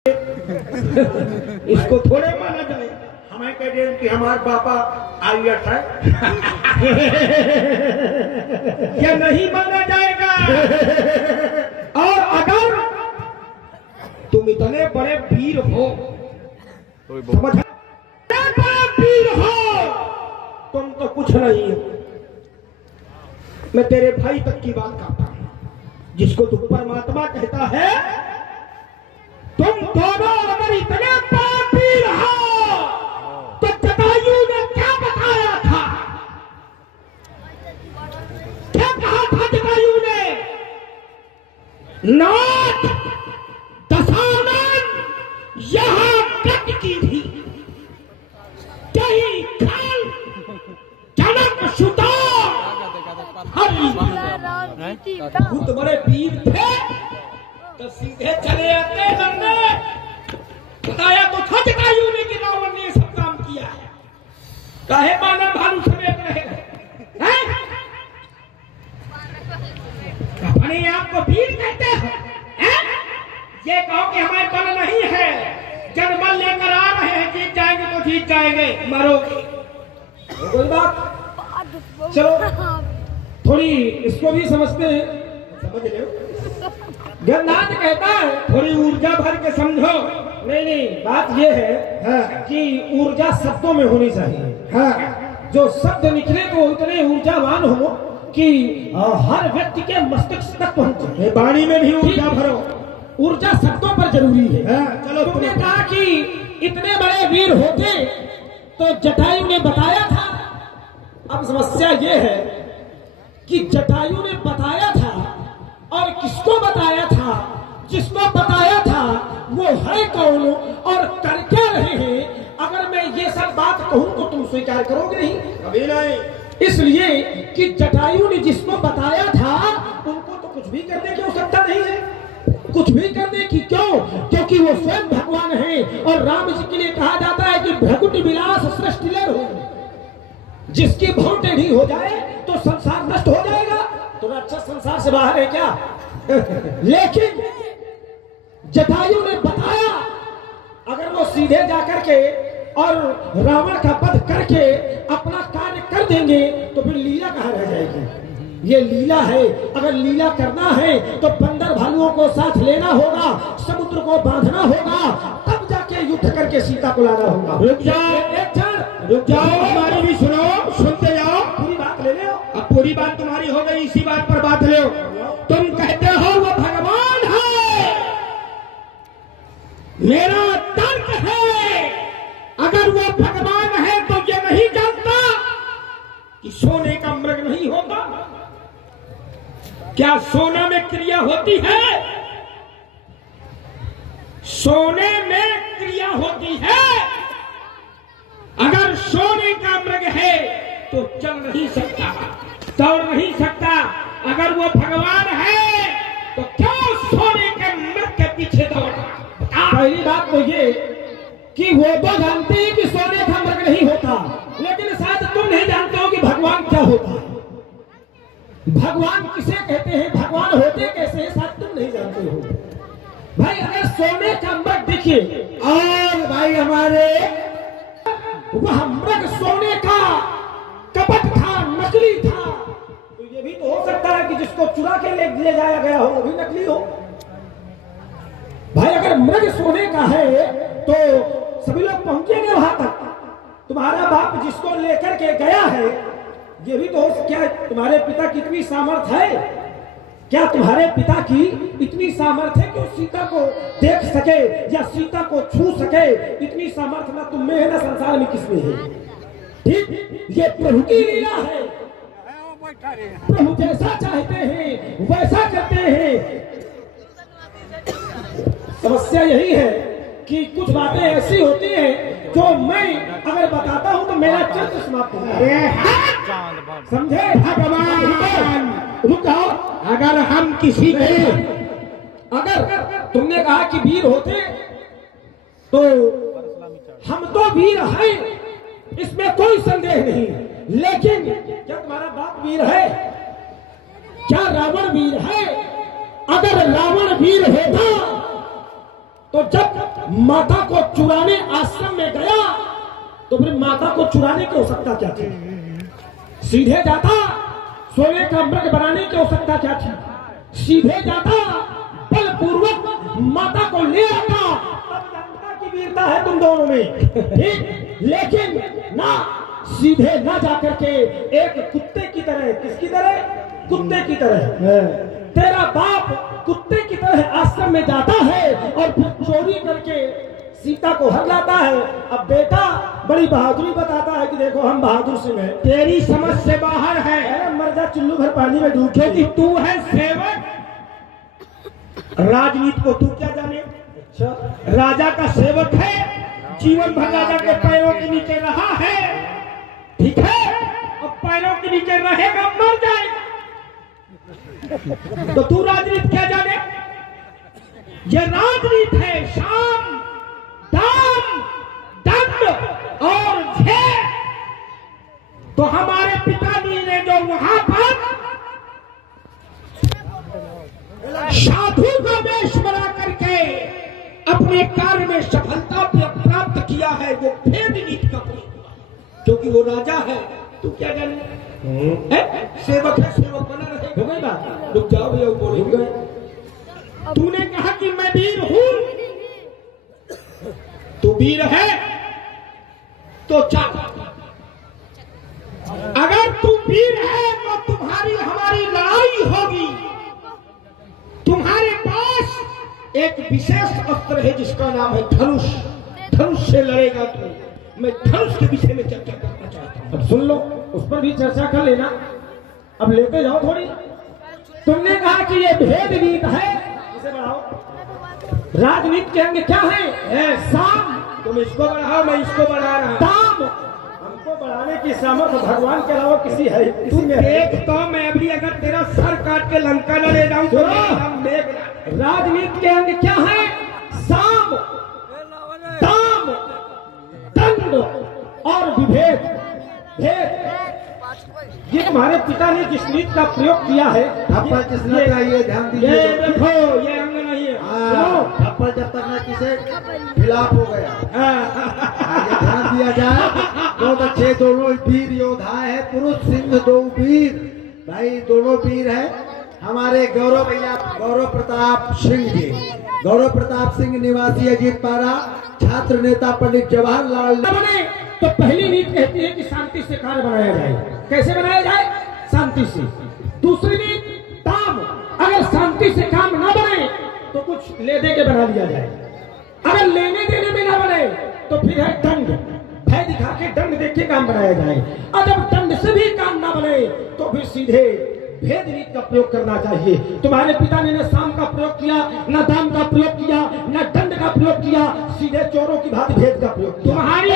इसको थोड़े माना जाए। हमें कह रहे कि हमारे पापा IAS है। यह नहीं माना जाएगा। और अगर तुम इतने बड़े वीर हो, समझ बड़े वीर हो, तुम तो कुछ नहीं हो। मैं तेरे भाई तक की बात करता हूं, जिसको तू परमात्मा कहता है। तुम दोनों अगर इतने पापी हो तो जटायु ने क्या बताया था? क्या कहा था जटायु ने? नाथ दशानन यहां कट की थी, कहीं खाल जनक सुता बहुत बड़े वीर थे तो सीधे चले आते नंदे। बताया तो था जटायु ने कि रावण ने सब काम किया है। काहे मानव भालू समेत रहे हैं? अपने आप को वीर कहते हो हैं? ये कहो कि हमारे बल नहीं है, जनबल लेकर आ रहे हैं, जीत जाएंगे तो जीत जाएंगे, मरोगे। कोई बात चलो थोड़ी इसको भी समझते हैं, समझ रहे हो? गणनाथ कहता है थोड़ी ऊर्जा भर के समझो। नहीं बात ये है कि ऊर्जा शब्दों में होनी चाहिए। जो शब्द निकले तो उतने ऊर्जावान हो कि हर व्यक्ति के मस्तिष्क तक पहुंचे। वाणी में भी ऊर्जा भरो। ऊर्जा शब्दों पर जरूरी है। चलो तुमने कहा कि इतने बड़े वीर होते तो जटायु ने बताया था। अब समस्या ये है कि जटायु ने बताया था और किसको बताया था? जिसको बताया था वो है कौन और कर क्या रहे हैं? अगर मैं ये सब बात कहूं तो तुम स्वीकार करोगे नहीं? कभी नहीं। इसलिए कि जटायु ने जिसको बताया था उनको तो कुछ भी करने की आवश्यकता नहीं है। कुछ भी करने की क्यों? क्योंकि वो स्वयं भगवान है। और राम जी के लिए कहा जाता है कि भ्रकुट विलास सृष्टि हो, जिसकी भौं टेढ़ी हो जाए तो संसार नष्ट हो जाएगा। तो अच्छा संसार से बाहर है क्या? लेकिन जटायु ने बताया अगर वो सीधे जाकर के और रावण का वध करके अपना कार्य कर देंगे तो फिर लीला कहाँ रह जाएगी? ये लीला है। अगर लीला करना है तो बंदर भालुओं को साथ लेना होगा, समुद्र को बांधना होगा, तब जाके युद्ध करके सीता को लाना होगा। रुक जाओ, रुक जाओ, हमारी भी सुनो, सुनते जाओ। पूरी बात ले लो। अब पूरी बात तुम्हारी हो गई, इसी बात पर बात ले। तुम कहते हो वो भगवान है। मेरा तर्क है अगर वो भगवान है तो ये नहीं जानता कि सोने का मृग नहीं होता। क्या सोना में क्रिया होती है? सोने में क्रिया होती है। अगर सोने का मृग है तो चल नहीं सकता, दौड़ नहीं सकता। अगर वो भगवान है तो क्यों सोने के मृग के पीछे दौड़ा? पहली बात तो ये कि वो तो जानते हैं कि सोने का मृग नहीं होता, लेकिन शायद तुम नहीं जानते हो कि भगवान क्या होता है। भगवान किसे कहते हैं, भगवान होते कैसे हैं, शायद तुम नहीं जानते हो। भाई अगर सोने का मृग देखिए और भाई हमारे वह मृग सोने का कपट था, नकली था, तो ये भी तो हो सकता है कि जिसको चुरा के ले जाया गया हो वो भी नकली हो। भाई अगर मृग सोने का है तो सभी लोग पहुंचेंगे वहां तक। तुम्हारा बाप जिसको लेकर के गया है ये भी तो क्या तुम्हारे पिता की इतनी सामर्थ्य है? क्या तुम्हारे पिता की इतनी सामर्थ्य है कि सीता को देख सके या सीता को छू सके? इतनी सामर्थ्य ना तुम में है ना संसार में किसमें है। ठीक, ये प्रभु की लीला है। प्रभु जैसा चाहते हैं वैसा करते हैं। समस्या यही है कि कुछ बातें ऐसी होती हैं जो मैं अगर बताता हूं तो मेरा चरित्र समाप्त हो जाएगा। समझे? भगवान रुक जाओ। अगर हम किसी के अगर तुमने कहा कि वीर होते तो हम तो वीर हैं, इसमें कोई संदेह नहीं। लेकिन क्या तुम्हारा बाप वीर है? क्या रावण वीर है? अगर रावण वीर होता तो जब माता को चुराने आश्रम में गया तो फिर माता को चुराने की आवश्यकता क्या थी? सीधे जाता, सोने का मृग बनाने की आवश्यकता क्या थी? सीधे जाता, बलपूर्वक माता को ले आता। तब जनता की वीरता है तुम दोनों में, ठीक? लेकिन ना, सीधे ना जाकर के एक कुत्ते की तरह, किसकी तरह? कुत्ते की तरह। तेरा बाप कुत्ते की तरह आश्रम में जाता है और फिर चोरी करके सीता को हर लाता है। अब बेटा बड़ी बहादुरी बताता है कि देखो हम बहादुर सिंह हैं। तेरी समझ से बाहर है। अरे मर जा चुल्लू भर पानी में डूब क्योंकि तू है सेवक। राजनीति को तू क्या जाने? अच्छा, राजा का सेवक है, जीवन भर राजा के पैरों के नीचे रहा है, ठीक है? अब पैरों के नीचे रहेगा, मर जाएगा। तो तू राजनीति क्या जाने? ये राजनीति है शाम, दाम, दंड और झेल। तो हमारे पिताजी ने जो वहां पर साधु का वेश बना करके अपने कार्य में सफलता प्राप्त किया है, वो भेद नीति का प्रयोग हुआ, क्योंकि वो राजा है। तू क्या जाने? सेवक है, सेवक बना रहेगा। हो गई बात? रुक जाओ भैया, बोलेंगे। तूने कहा कि मैं वीर हूं, तू वीर है तो चल। अगर तू वीर है तो तुम्हारी हमारी लड़ाई होगी। तुम्हारे पास एक विशेष अस्त्र है जिसका नाम है धनुष। धनुष से लड़ेगा तू। मैं धनुष के विषय में चर्चा करना चाहता हूं। अब सुन लो, उस पर भी चर्चा कर लेना। अब लेते जाओ थोड़ी। तुमने कहा कि ये भेद नीति है, इसे बढ़ाओ। राजनीति के अंग क्या है? साम। तुम इसको बढ़ाओ, मैं इसको बढ़ा रहा हूं। दाम। हमको बढ़ाने की सामर्थ्य भगवान के अलावा किसी है? तू देख तो मैं अभी अगर तेरा सर काट के लंका न ले जाऊं तो देख। राजनीति के अंग क्या है? साम, दाम, दंड और विभेद। भेद। ये तुम्हारे पिता ने जिस नीति का प्रयोग किया है, थप्पड़ किसने चाहिए? ध्यान दीजिए। ये देखो, ये अंग नहीं है। थप्पड़ जब तक न किसे खिलाफ हो गया, ये ध्यान दिया जाए। बहुत अच्छे दोनों वीर योद्धा है, पुरुष सिंह दो वीर भाई, दोनों वीर है हमारे गौरव भैया, गौरव प्रताप सिंह जी। गौरव प्रताप सिंह निवासी अजीतपाड़ा, छात्र नेता पंडित जवाहरलाल बने। तो पहली नीति कहती है कि शांति से कार्य बनाया जाए। कैसे बनाया जाए? शांति से। दूसरी नीति दाम, अगर शांति से काम ना बने तो कुछ ले दे के बना लिया जाए। अगर लेने देने में ना बने तो फिर है दंड। भय दिखा के दंड देख के काम बनाया जाए। अगर दंड से भी काम ना बने तो फिर सीधे भेद नीति का प्रयोग करना चाहिए। तुम्हारे पिता ने न साम का प्रयोग किया, न दाम का प्रयोग किया, न दंड का प्रयोग किया, सीधे चोरों की भांति भेद का प्रयोग किया। तुम्हारी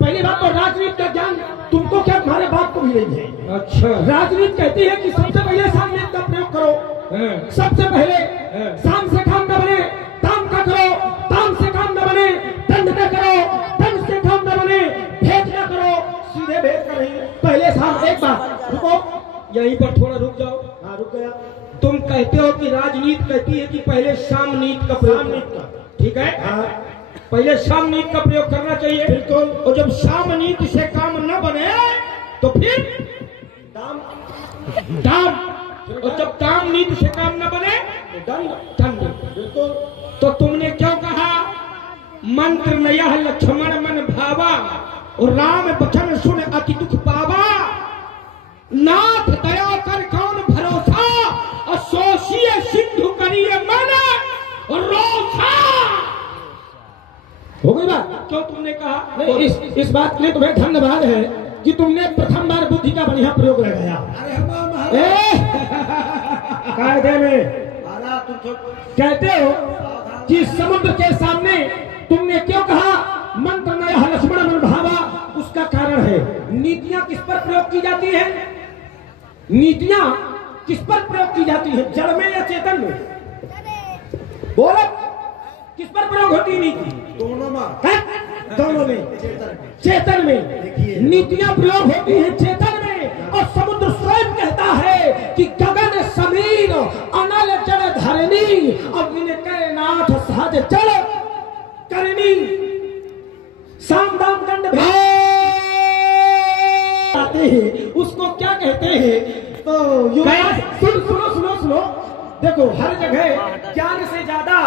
पहली बात तो राजनीति का ज्ञान तुमको क्या, तुम्हारे बाप को भी नहीं है। अच्छा, राजनीति कहती है कि सबसे पहले सामनीति का प्रयोग करो। सबसे पहले साम से काम न बने दाम का करो, दाम से काम न बने दंड का करो, दंड से काम न बने भेद का करो। सीधे भेद करेंगे पहले साम। एक बात रुको, यहीं पर थोड़ा रुक जाओ। हाँ रुक गया। तुम कहते हो कि राजनीति कहती है कि पहले साम नीति का प्रयोग, सामनीति का, ठीक है? हाँ पहले साम नीति का प्रयोग करना चाहिए। बिल्कुल। और जब साम नीति से काम न बने तो फिर दाम, दाम। और जब दाम नीति से काम न बने दंड। दंड। बिल्कुल। तो तुमने क्यों कहा मंत्र नया लक्ष्मण मन भावा और राम बचन सुन अति दुख पावा। नाथ दया कर कौन भरोसा और सोचिए सिंधु करिए मन और रोसा। हो गई बात? क्यों तुमने कहा? नहीं, इस बात के लिए तुम्हें धन्यवाद है कि तुमने प्रथम बार बुद्धि का बढ़िया प्रयोग लगाया। कायदे में कहते हो कि समुद्र के सामने तुमने क्यों कहा मंत्र नया लक्ष्मण मन भावा? उसका कारण है नीतियां किस पर प्रयोग की जाती है? नीतियां किस पर प्रयोग की जाती है? जड़ में या चेतन में? बोलो, किस पर प्रयोग होती है नीति? दोनों में। दोनों में। चेतन में नीतियां प्रयोग होती है, चेतन में। और समुद्र स्वयं कहता है कि गगन समीर अनल जल धरणी अग्नि के ना आज चल करनी साम दाम दंड आते हैं, उसको क्या कहते हैं? तो युवराज सुनो, देखो हर जगह ज्ञान से ज्यादा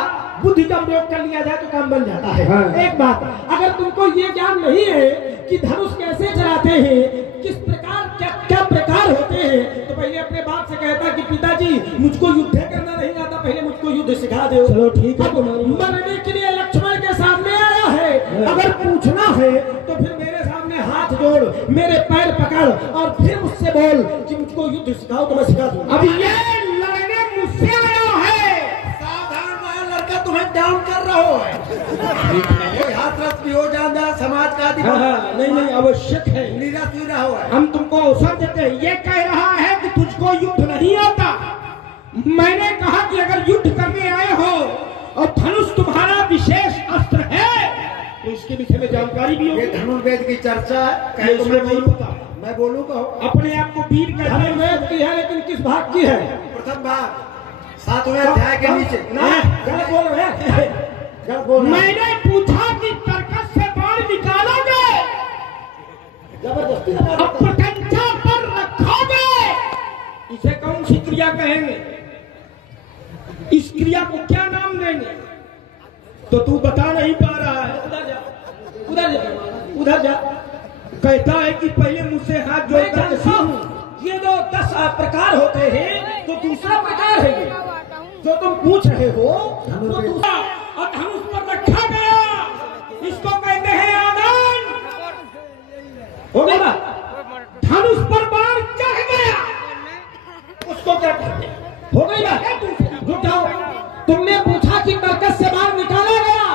बुद्धि का प्रयोग कर लिया जाए तो काम बन जाता है। हाँ। एक बात, अगर तुमको ये ज्ञान नहीं है कि धनुष कैसे चलाते हैं, किस प्रकार क्या प्रकार होते हैं, तो पहले अपने बाप से कहता कि पिताजी मुझको युद्ध करना नहीं आता, पहले मुझको युद्ध सिखा दो। चलो ठीक है, मरने के लिए लक्ष्मण के सामने आया है, अगर पूछना है तो फिर मेरे सामने हाथ जोड़, मेरे पैर पकड़ और फिर मुझसे बोल कि मुझको युद्ध सिखाओ तो मैं सिखा दूंगा। अब ये लड़ने मुझसे आया है, सावधान रहो, लड़का तुम्हें डाउन कर रहा है। कोई हाथरस भी हो जाना समाज का अधिकार नहीं आवश्यक है, नीरा सीधा हुआ है। हम तुमको अवसर देते हैं। ये कह रहा है कि तुझको युद्ध नहीं आता। मैंने कहा कि अगर युद्ध करने आए हो और धनुष तुम्हारा विशेष अस्त्र है तो इसके विषय में जानकारी भी ये होगी। धनुर्वेद की चर्चा है, ये तुम्हें नहीं पता। मैं बोलूँ कहो। अपने आप को वीर कहते हैं। धनुर्वेद की है, लेकिन किस भाग की है? प्रथम भाग 7वें अध्याय के नीचे। गलत बोल रहे हैं, गलत बोल रहे हैं। मैंने पूछा कि तर्कस से बाण निकालोगे, जबरदस्ती अब प्रत्यंचा पर रखोगे, इसे कौन सी क्रिया कहेंगे? इस क्रिया को क्या नाम देंगे? तो तू बता नहीं पा रहा है। उधर जा। कहता है कि पहले मुझसे हाथ जोड़ मैं कर जानता हूँ ये जो 10 प्रकार होते हैं तो दूसरा प्रकार है ये जो तुम पूछ रहे हो, वो दूसरा। और धनुष पर रखा गया, इसको कहते हैं आदान। हो गई बात? धनुष पर बाण चढ़ गया, उसको क्या कहते हैं? हो गई बात? रुक जाओ। तुमने पूछा कि तर्कस से बाहर निकाला गया,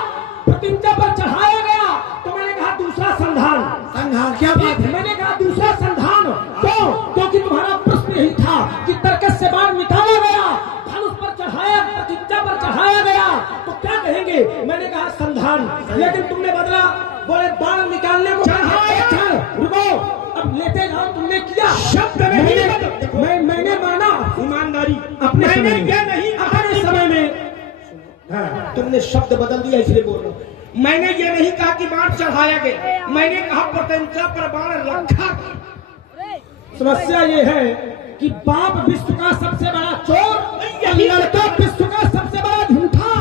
प्रतिज्ञा पर चढ़ाया गया, तो मैंने कहा दूसरा संधान। संघार क्या बात है? मैंने कहा दूसरा संधान क्यों? क्योंकि तुम्हारा प्रश्न यही था कि तर्कस से बाहर निकाला गया, धनुष पर चढ़ाया, प्रतिज्ञा पर चढ़ाया गया, तो क्या कहेंगे? मैंने कहा संधान, लेकिन तुमने बदला, बोले बाण निकालने को चढ़ाया। रुको, अब लेते जाओ। तुमने किया शब्द नहीं, मैंने माना ईमानदारी अपने मैंने समय क्या में, नहीं अपने समय में। तुमने शब्द बदल दिया इसलिए बोल रहा हूं। मैंने ये नहीं कहा कि बाण चढ़ाया गया, मैंने कहा प्रत्यंचा पर बाण रखा गया। समस्या ये है कि बाप विश्व का सबसे बड़ा चोर, लड़का विश्व का सबसे बड़ा झूठा।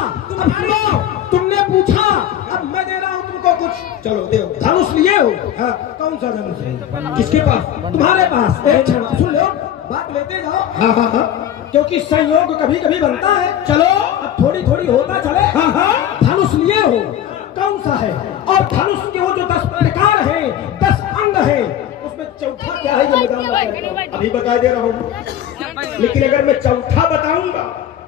तुमने पूछा, अब मैं दे रहा हूँ तुमको कुछ। चलो दे। धनुष लिए हो? हाँ। कौन सा धनुष है? किसके पास? तुम्हारे पास। एक क्षण सुन लो, बात लेते जाओ। हाँ। क्योंकि संयोग कभी कभी बनता है। चलो अब थोड़ी थोड़ी होता चले। हाँ। धनुष लिए हो, कौन सा है? और धनुष के वो जो 10 प्रकार है, 10 अंग है, उसमें चौथा क्या है ये बताऊंगा। अभी बता दे रहा हूँ, लेकिन अगर मैं चौथा बताऊंगा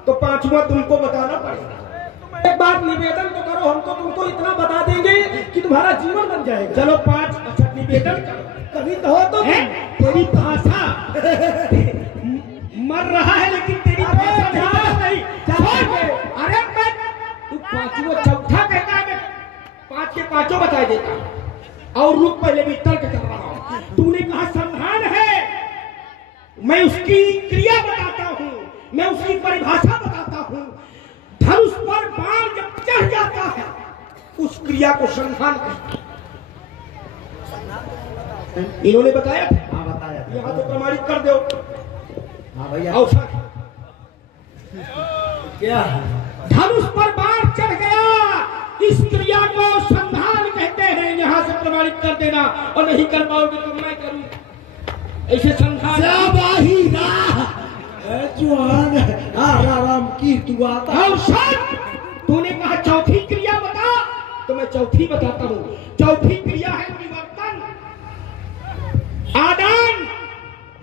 तो पांचवा तुमको बताना पड़ेगा। एक बात निवेदन तो करो, हमको तुमको इतना बता देंगे कि तुम्हारा जीवन बन जाएगा। चलो 5। अच्छा निवेदन कभी तो हो तो तेरी भाषा मर रहा है, लेकिन तेरी भाषा नहीं। अरे मैं तू पांचवा चौथा कहता है, मैं 5 के 5 बता देता हूं। और रुक, पहले भी तर्क कर रहा हूं। तूने कहा संधान है, मैं उसकी क्रिया बताता हूं, मैं उसकी परिभाषा बताता हूं। धनुष पर बाण जब चढ़ जाता है उस क्रिया को संधान कहते हैं। इन्होंने बताया था। हाँ बताया था। यहाँ तो प्रमाणित कर दो। हाँ भैया। अवसर क्या? धनुष पर बाण चढ़ गया, इस क्रिया को संधान कहते हैं। यहाँ से प्रमाणित कर देना, और नहीं कर पाओगे तो मैं करूँ। ऐसे संधान राम की तू आता। अवसर तूने कहा चौथी क्रिया बता, तो मैं चौथी बताता हूँ। चौथी क्रिया है निवर्तन, आदान,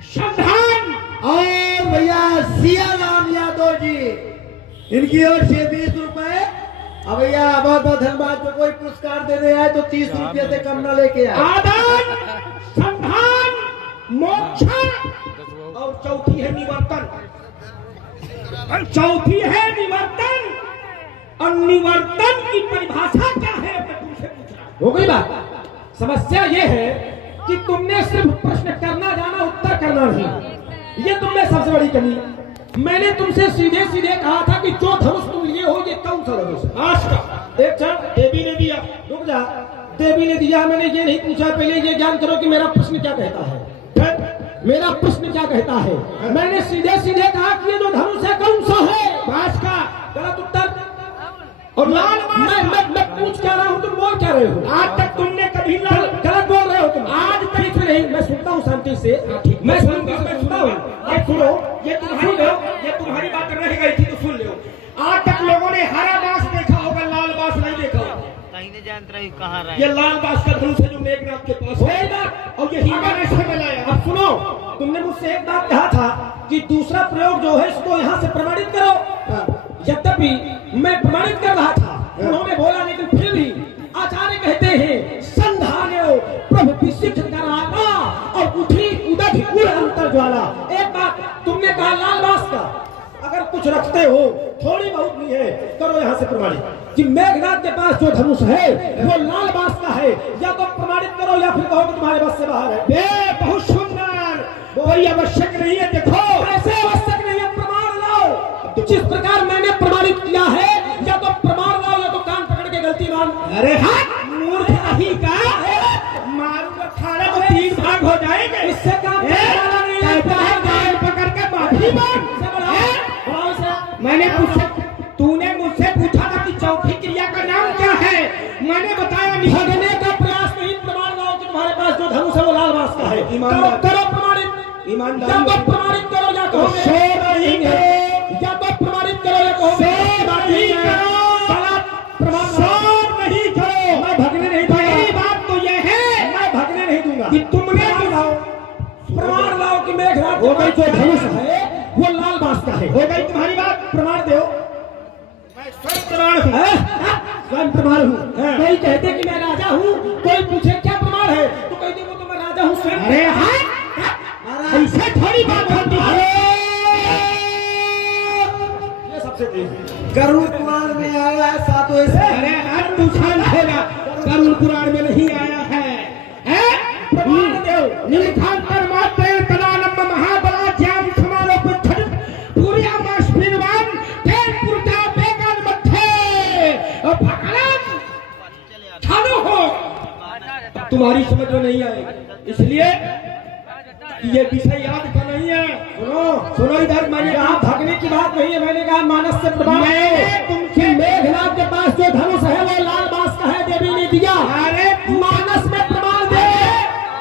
संधान। और भैया सिया राम यादव जी, इनकी ओर से 20 रुपए। अब भैया बहुत बहुत धन्यवाद। जो कोई पुरस्कार देने आए तो 30 रुपये से कम न लेके आए। आदान, संधान, मोक्ष, और चौथी है निवर्तन। चौथी है निवर्तन, और निवर्तन की परिभाषा क्या है मैं तुमसे पूछ रहा हूं। हो गई बात? समस्या ये है कि तुमने सिर्फ प्रश्न करना जाना, उत्तर करना नहीं। ये तुमने सबसे बड़ी कमी। मैंने तुमसे सीधे सीधे कहा था कि जो धनुष तुम लिए ये हो, ये कौन सा धनुष है? आज का एक क्षण, देवी ने दिया। रुक जा। देवी ने दिया, मैंने ये नहीं पूछा। पहले ये जान करो कि मेरा प्रश्न क्या कहता है। मेरा प्रश्न क्या कहता है? मैंने सीधे सीधे कहा कि ये जो धनुष है कौन सा है? बांस का। गलत उत्तर। और लाल मैं पूछ क्या रहा हूँ, तुम बोल क्या रहे हो? आज तक तुमने कभी लाल गलत बोल रहे हो तुम। आज तक बीच में नहीं, मैं सुनता हूँ शांति से। मैं शांति से सुनता हूँ। ये सुनो, ये तुम्हारी बात रह गई थी तो सुन लो। आज तक लोगों ने हरा बांस देखा होगा, लाल बांस नहीं देखा होगा। कहीं नहीं जानते रही कहाँ रहे। ये लाल बांस का धनुष है जो मेघनाथ के पास है, और यही मैंने समय लाया। अब सुनो, तुमने मुझसे एक बात कहा था कि दूसरा प्रयोग जो है इसको यहाँ से प्रमाणित करो। यद्यपि मैं प्रमाणित कर रहा था, उन्होंने बोला, लेकिन फिर भी आचार्य कहते हैं संधान्यो प्रभु विशिष्ट कराता और उठी उदधि उड़ अंतर ज्वाला। एक बात तुमने कहा लाल बांस का, अगर कुछ रखते हो थोड़ी बहुत भी है, करो यहाँ से प्रमाणित कि मेघनाथ के पास जो धनुष है वो लाल बांस का है। या तो प्रमाणित करो या फिर कहो कि तुम्हारे बस से बाहर है। बे बहुत सुंदर, कोई आवश्यक नहीं है। देखो ऐसे आवश्यक नहीं है, प्रमाण लाओ। जिस प्रकार मैंने प्रमाणित किया है, या तो प्रमाण लाओ या तो कान पकड़ के गलती मान। अरे हाँ, मूर्ख नहीं का मारूंगा, खाना तो 3 भाग हो जाएंगे। इससे काम चलने वाला नहीं है। कान पकड़ के माफी मांग। मैंने पूछा, तूने मुझसे पूछा था कि चौथी क्रिया का नाम क्या है, मैंने बताया नहीं। भगने का प्रयास नहीं, प्रमाण लाओ कि तुम्हारे पास जो धनुष है वो लाल बांस का है। करो प्रमाणित। ईमानदार या तो प्रमाणित करो या कहो नहीं करो। या तो प्रमाणित करो या कहो नहीं करो। प्रमाण नहीं करो। मैं भगने नहीं दूंगा। पहली बात तो यह है, मैं भगने नहीं दूंगा कि तुमने प्रमाण लाओ कि मेघनाथ के पास जो धनुष है वो लाल बांस का है। हो गई तुम्हारी बात। प्रमाण दो। मैं स्वयं प्रमाण हूँ। स्वयं प्रमाण हूँ। कोई कहते कि मैं राजा हूँ, कोई पूछे क्या प्रमाण है, तो कहते वो तो मैं राजा हूँ स्वयं। अरे हाँ, ऐसे थोड़ी बात होती है। ये सबसे तेज गरुड़ पुराण में आया है सातों से। अरे हाँ, तू छान खेला, गरुड़ पुराण में नहीं आया है। प्रमाण दो। नीलखान परमात्मा तदानंद महाबला ज्ञान समारोह छड़ पूरिया मास विद्वान तेल पुरता बेगन मथे और भगवान छानो हो। तुम्हारी समझ में नहीं आएगी, इसलिए ये विषय याद का नहीं है। सुनो इधर, मैंने यहाँ भगने की बात नहीं है, मैंने कहा मानस से प्रमाण। मैंने तुमसे मेघनाथ के पास जो धनुष है वो लाल बांस का है, देवी ने दिया। अरे मानस में प्रमाण दे।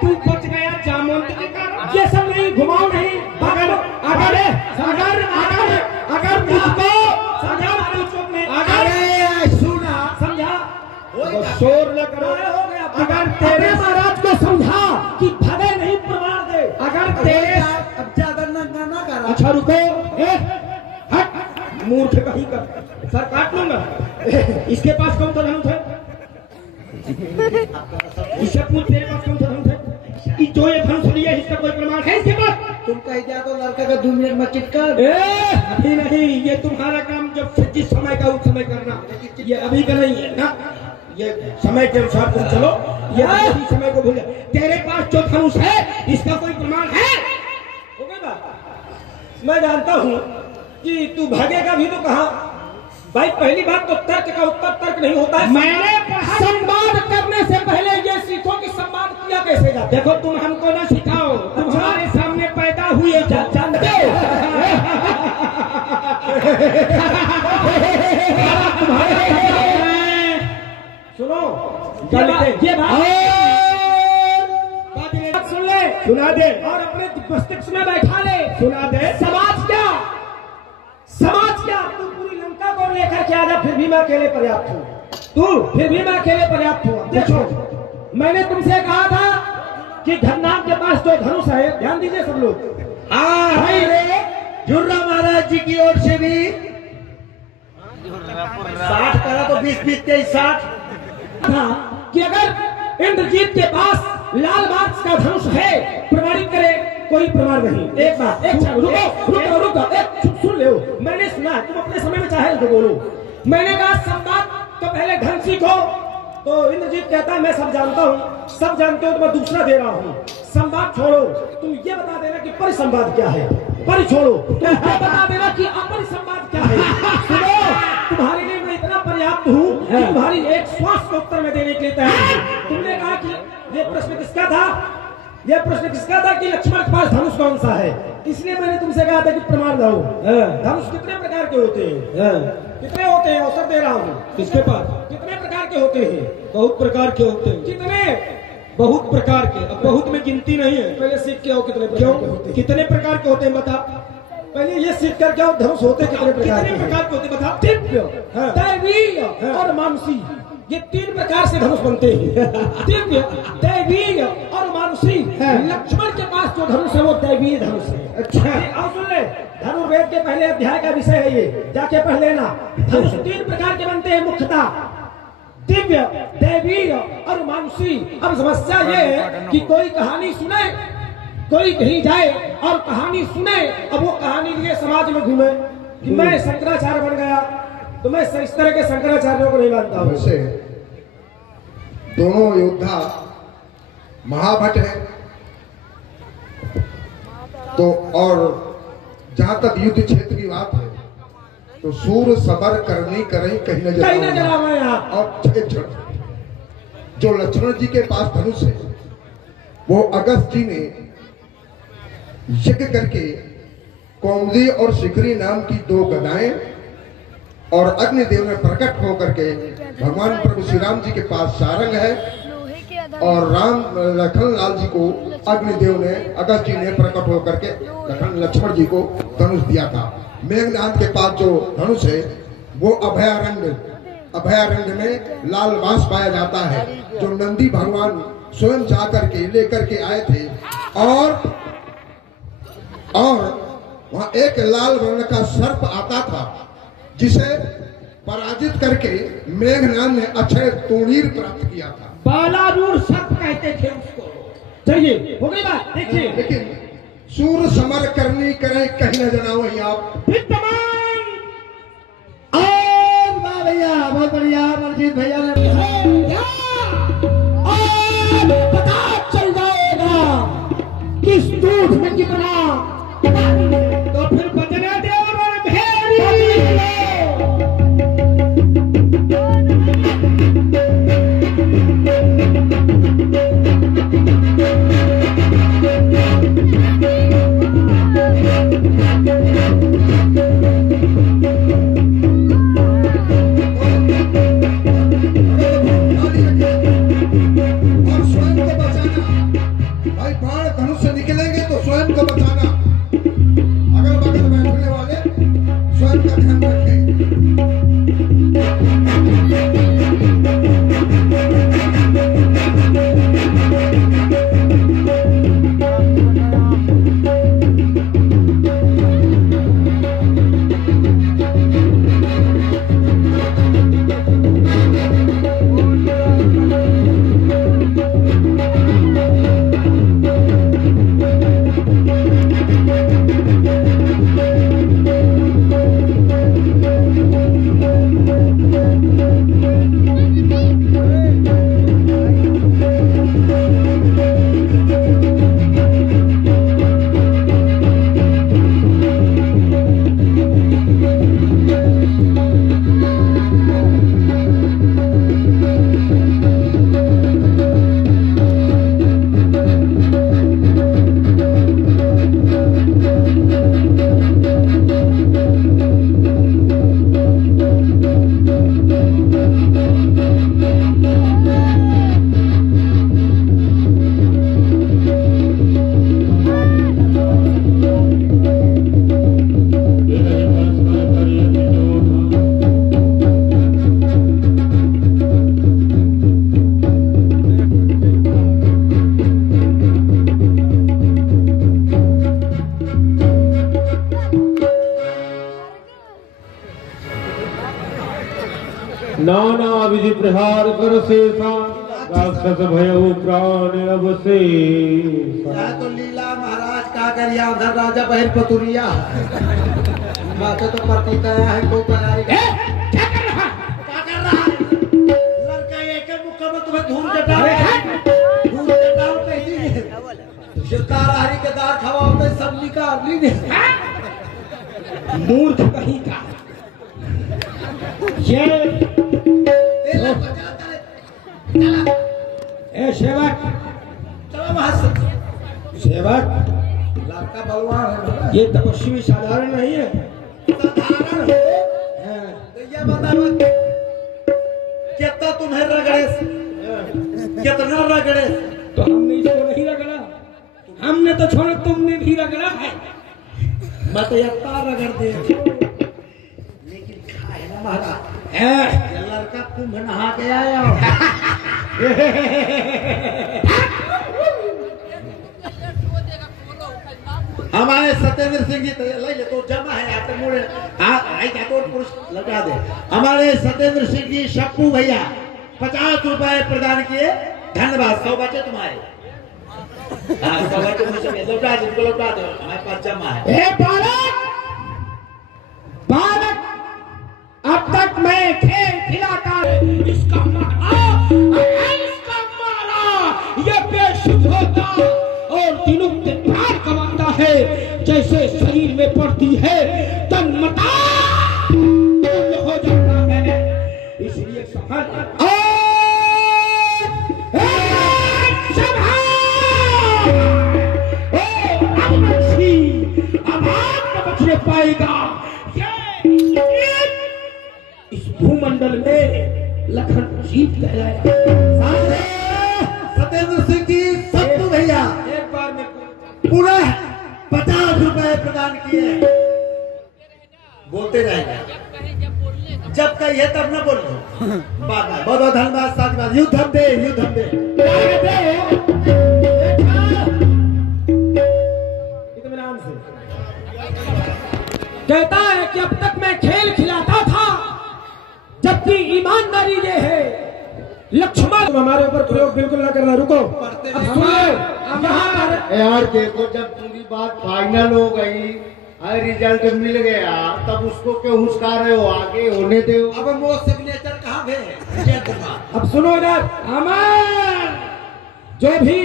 तू बच गया जामवंत के कारण। ये सब नहीं, घुमाओ नहीं। अगर अगर अगर अगर अगर मुझको अरे सुना, समझा? शोर न करो। अगर तेरे महाराज को समझा कि भगे नहीं, प्रमाण दे। अगर तेरे अब ज्यादा ना कर। अच्छा रुको, हट मूर्ख कहीं का सर काट लूंगा। इसके पास कौन सा धनुष है? इससे पूछ, तेरे पास कौन सा धनुष है? कि जो ये धनुष लिया इसका कोई प्रमाण है इसके पास? तुम कह दिया तो लड़का का 2 मिनट में चिटका। अभी नहीं, ये तुम्हारा काम जब से जिस समय का उस समय करना, ये अभी का नहीं है ना। ये समय के अनुसार तुम चलो, ये इसी समय को भूल। तेरे पास जो धनुष है इसका कोई प्रमाण है? हो गई बात। मैं जानता हूँ कि तू भागेगा भी तो कहा। भाई पहली बात तो तर्क का उत्तर तर्क नहीं होता है। मैंने संवाद करने से पहले ये सीखो कि संवाद किया कैसे जाता है। देखो, तुम हमको ना सिखाओ, तुम हमारे सामने पैदा हुए जानते हो। सुनो, ये बात सुन ले, सुना दे और अपने मस्तिष्क में बैठा ले। सुना दे। समाज क्या, समाज क्या, तू पूरी लंका को लेकर के आजा, फिर भी मैं अकेले पर्याप्त हूँ। तू फिर भी मैं अकेले पर्याप्त हूँ। देखो, मैंने तुमसे कहा था कि धननाथ के पास जो धनुष है, ध्यान दीजिए सब लोग। भाई झुर्रा महाराज जी की ओर से भी 60 करा तो 20 20 23 60 था कि अगर इंद्रजीत के पास लाल बांस का धनुष है, प्रमाणित करे, कोई प्रमाण नहीं। एक बात, एक रुको, एक सुन ले। मैंने सुना, तुम अपने समय में चाहे तो बोलो। मैंने कहा संवाद तो पहले ढंग सीखो, तो इंद्रजीत कहता है मैं सब जानता हूँ। सब जानते हो तो मैं दूसरा दे रहा हूँ। संवाद छोड़ो, तुम ये बता देना कि परिसंवाद क्या है। परि छोड़ो, तुम ये बता देना कि अपरिसंवाद क्या है। सुनो, तुम्हारे लिए मैं इतना पर्याप्त हूँ कि तुम्हारी एक श्वास का उत्तर में देने के लिए तैयार हूँ। तुमने कहा कि ये प्रश्न किसका था? यह प्रश्न किसका था कि लक्ष्मण के पास धनुष कौन सा है? इसलिए मैंने तुमसे कहा था कि प्रमाण दो। धनुष कितने प्रकार के होते हैं? कितने होते हैं? अवसर दे रहा हूँ। किसके पास? कितने प्रकार के होते हैं? बहुत प्रकार के होते हैं। कितने? बहुत प्रकार के। अब बहुत में गिनती नहीं है। पहले सीख के आओ कितने प्रकार के होते हैं। कितने प्रकार के होते हैं बता। पहले ये सीख कर क्या धनुष होते कितने प्रकार के होते बता। दिव्य, दैवीय और मानुषी, ये 3 प्रकार से धनुष बनते हैं। दिव्य, दैवीय और मानुषी। लक्ष्मण के पास जो धनुष है वो दैवीय धनुष है। अच्छा अब सुन ले, धनुर्वेद के पहले अध्याय का विषय है ये, जाके पढ़ लेना। धनुष 3 प्रकार के बनते हैं मुख्यतः, दिव्य, दैवीय और मानुषी। अब समस्या ये है कि कोई कहानी सुने, कोई कहीं जाए और कहानी सुने, अब वो कहानी लिए समाज में घूमे कि मैं शंकराचार्य बन गया, तो मैं इस तरह के शंकराचार्यों को नहीं मानता हूँ। वैसे दोनों योद्धा महाभट है, तो और जहां तक युद्ध क्षेत्र की बात है तो सूर सबर करनी करें कहीं न जरा। और एक क्षण, जो लक्ष्मण जी के पास धनुष है वो अगस्त जी ने यज्ञ करके कौमदी और शिखरी नाम की 2 गदाएं और अग्निदेव ने प्रकट होकर के भगवान प्रभु श्री राम जी के पास सारंग है, और राम लखन लाल जी को अग्निदेव ने, अगस्त जी ने प्रकट होकर के लक्ष्मण जी को धनुष दिया था। मेघनाथ के पास जो धनुष है वो अभयारण्य में लाल बांस पाया जाता है, जो नंदी भगवान स्वयं जा करके लेकर के आए थे, और वहां एक लाल वर्ण का सर्प आता था जिसे पराजित करके मेघनाथ ने अक्षय तूणीर प्राप्त किया था। बालारूर सर्प कहते थे उसको। चलिए हो गई बात। देखिए लेकिन सूर समर करनी करे कहीं न जाना, वही आप विद्यमान और वाह भैया, बहुत बढ़िया मनजीत भैया ने पता चल जाएगा किस दूध में कितना। तो फिर बदले दे और भेड़ी। नाना विधि प्रहार कर शेषा राक्षस भयो प्राण अवशेष। तो लीला महाराज का करिया, उधर राजा बहिर पतुरिया बातें तो प्रतीत है कोई तैयारी। क्या कर रहा है? लड़का एक मुक्का में तुम्हें धूल जटाओ पहली शिकार हरी के दार खवाओ तो सब निकाल ली। मूर्ख कहीं का ए सेवक, चलो वहां से। सेवक, लड़का बलवान है, ये तपस्वी साधारण नहीं है। साधारण है। ये बताओ कितना तुम्हें रगड़े, कितना रगड़े। तो हमने इसको नहीं रगड़ा, हमने तो छोड़ा, तुमने भी रगड़ा है। मैं तो इतना रगड़ दे, लेकिन खाए ना महाराज। है ये लड़का कुंभ नहा के आया। हमारे सत्येंद्र सिंह जी ले ले तो जमा है आते मोड़े तो पुरुष लगा दे। हमारे सत्येंद्र सिंह जी शप्पू भैया 50 रुपए प्रदान किए, धन्यवाद। 100 बचे तुम्हारे। हाँ 100 बचे मुझे लौटा दो, इनको लौटा दो, हमारे पास जमा है। ए बालक, बालक, अब तक मैं खेल खिलाता इसका मारा ये बेशुद्ध होता और दिनों के प्राण कमाता है, जैसे शरीर में पड़ती है तन्मता हो जाता है। इसलिए सफल बचने पाएगा। इस भूमंडल में लखन जीत कहलाएगा। सत्येंद्र सिंह जी शप्पू भैया एक बार में पुनः 50 रुपए प्रदान किए। बोलते रहेंगे, जब कहिए तब न बोलो। बहुत बहुत धन्यवाद, साधुवाद। युद्धम दे, युद्धम दे। इत्मीनान से कहता है कि अब तक मैं खेल खिलाता था, जबकि ईमानदारी ये है। लक्ष्मण, तुम हमारे ऊपर प्रयोग बिल्कुल ना करना, रुको। अब सुनो, यार देखो, जब पूरी बात फाइनल हो गई, रिजल्ट मिल गया, तब उसको क्यों हुस्का रहे हो? आगे होने दो। अब वो सिग्नेचर कहाँ गए? अब सुनो इधर, अमर, जो भी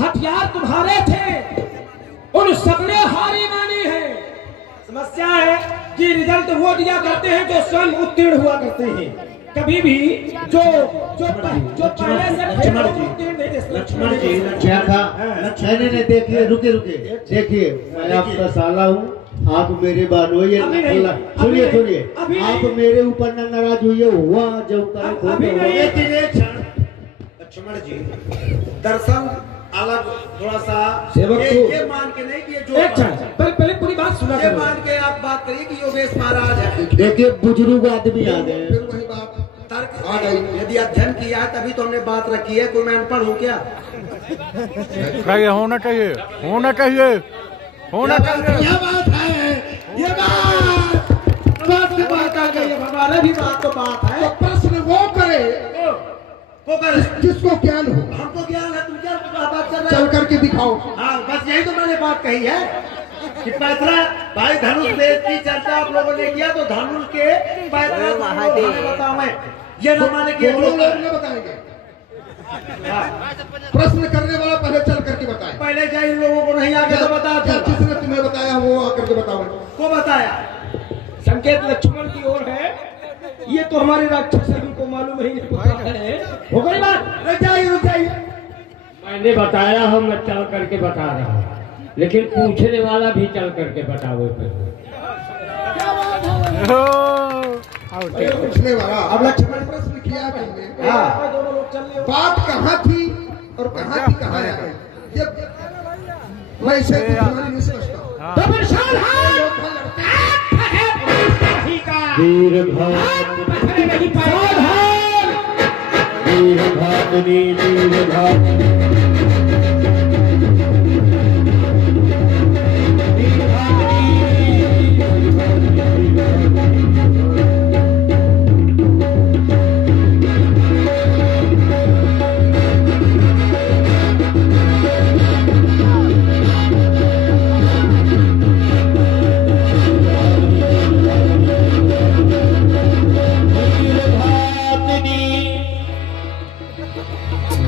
हथियार तुम्हारे थे उन सबने हारी मानी है। समस्या है कि रिजल्ट वो दिया करते हैं जो स्वयं उत्तीर्ण हुआ करते हैं। कभी भी जो पहले से लक्ष्मण जी क्या था? नहीं देखिए, रुके रुके, देखिए मैं आपका साला हूँ, आप मेरे बानो। ये सुनिए सुनिए, आप मेरे ऊपर न नाराज हुई हुआ जो लक्ष्मण जी दर्शन अलग थोड़ा सा सेवक ये मान के नहीं कि ये जो पहले पूरी बात सुना ये मान के आप बात करिए कि योगेश महाराज है। देखिए बुजुर्ग आदमी आ गए। फिर वही बात तर्क आ गई। यदि अध्ययन किया है तभी तो हमने बात रखी है। कोई मैं अनपढ़ हूँ क्या? होना चाहिए, होना चाहिए, होना चाहिए। यह बात है, ये बात की बात आ गई। हमारे भी बात तो बात है। तो प्रश्न वो करे जिसको ज्ञान हो। हमको ज्ञान है, तुम क्या बात कर रहे चल हो? करके दिखाओ। हाँ बस यही तो मैंने बात कही है कि पैतरा भाई धनुष वेद की चर्चा आप लोगों ने किया, तो धनुष के पैतरा बताओ। ये न माने कि दोनों लोग न बताएंगे, प्रश्न करने वाला पहले चल करके बताए। पहले क्या इन लोगों को नहीं आके तो बता क्या जिसने तुम्हें बताया वो आकर के बताओ। को बताया? संकेत लक्ष्मण की ओर है। ये तो हमारे राक्षस है, हमको मालूम ही नहीं पता है। हो गई बात? रुक जाइए। मैंने बताया हूँ, मैं चल करके बता रहा हूँ, लेकिन पूछने वाला भी चल करके बताओ। पूछने वाला अब लक्ष्मण प्रश्न किया मैंने। हाँ दोनों लोग चल रहे हो। बात कहाँ थी और कहाँ थी कहाँ है? ये मैं इसे तुम्हारी नहीं समझता हूँ। वीर भातनी, वीर भातनी।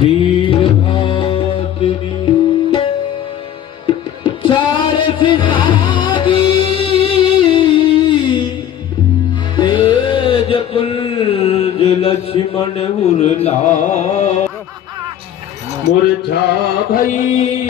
वीर भातनी चार सिसादी तेज पुंज लक्ष्मण उरला मुरझा भई